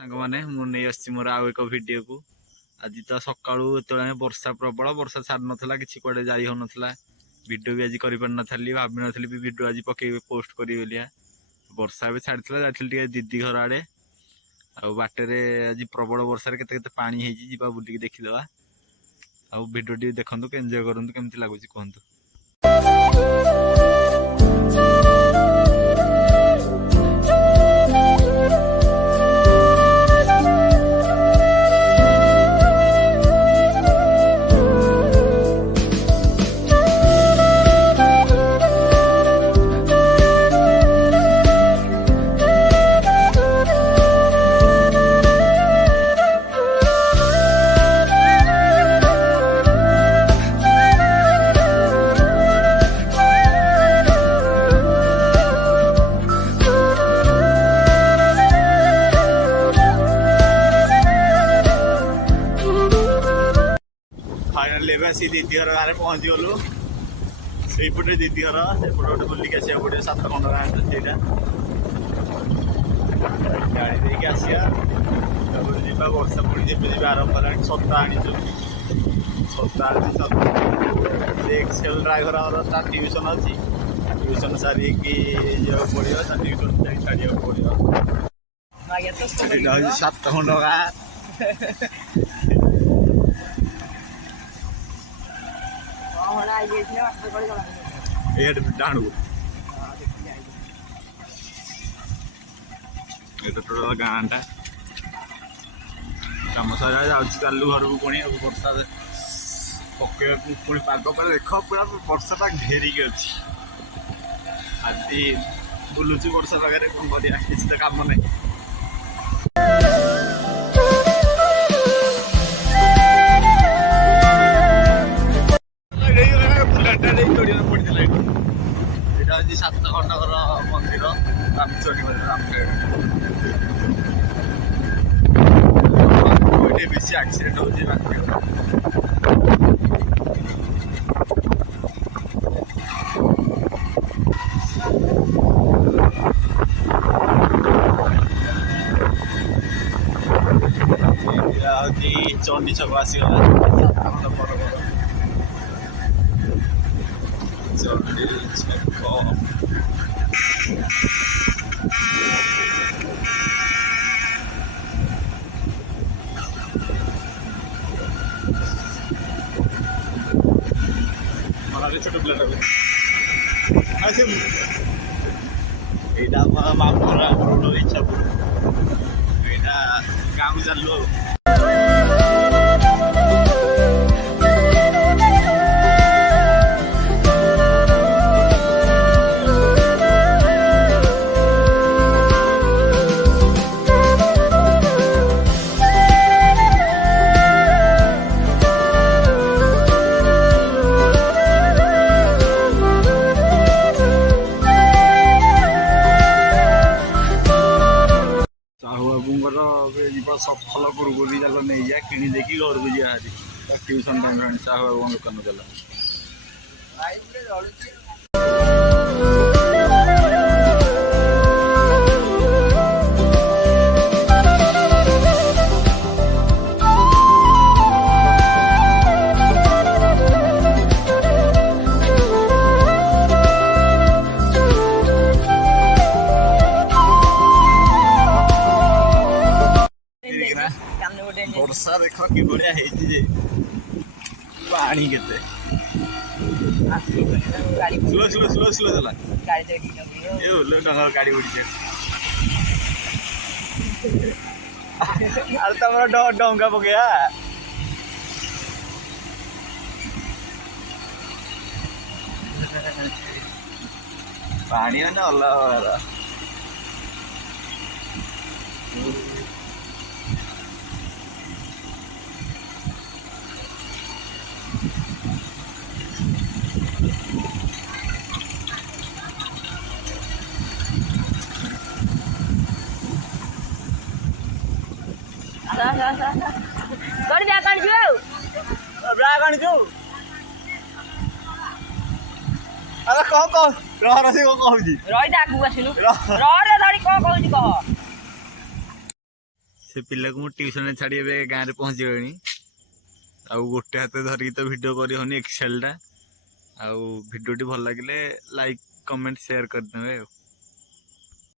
सांग मैंने मुझे मोर आउ एक वीडियो को आज तो सकाळू ये वर्षा प्रबल वर्षा छाड़ नाला कि कड़े जा नाला वीडियो भी आज कर भाभी नी भी वीडियो आज पके पोस्ट करी बोलिया वर्षा भी छाड़ी जाती दीदी घर आड़े बाटे आज प्रबल वर्षा केते पानी है बुलिक देखीदे आ वीडियो देखु के एंजॉय करूँ केमती लगुच कहतु। फाइनाली आसी दीदी घर गाँव पहुँची गलु से दीदी घर से गोटे बुलिक आसा पड़े 7 खंड गाँव से गाड़ी देके आसिया जा वर्षा पुणी जब आरंभ है छता आनी छता एक्सेल ड्राइवर ट्यूशन अच्छी ट्यूशन सारी पड़ो ट्यूशन छाड़ा पड़ो 7 खंड गाँव टोटल गाँटा कम सर चालू घर को पुणी वर्षा पके पुणी पाग पर देख पूरा वर्षा घेरिक अच्छी आज बुलूची वर्षा पाखे कौन कर किसी तो कम नहीं। ये 7 खंड मंदिर रामचंडी बेसी एक्सीडेंट होती चंडी छक आसीगला चंडी छक छोट पिला यहाँ मामूर इच्छा यहाँ गाँव चलू सफल पूर्व जाल नहीं जा कि देखी घर को जा ट्यूशन टाइम साहू बाबू दुकान गला वर्षा देख कि बढ़िया पानी के स्लो स्लो स्लो स्लो चला डर गाड़ी उड़ी तुम डंगा पकया पानी मैंने अल्लाह कर दिया कर जो ब्रा कर जो अरे कह रह रे को कहू जी रही दा आगु आसिलु रह रे धड़ी कह कहू जी कह से पिला को ट्यूशन छाड़ी गाँव में पहुँची गली आउ गोटे हाथ धरिकी तो वीडियो करनी एक्सेल टा आउ वीडियो टी भल लगे लाइक कमेंट शेयर करदे।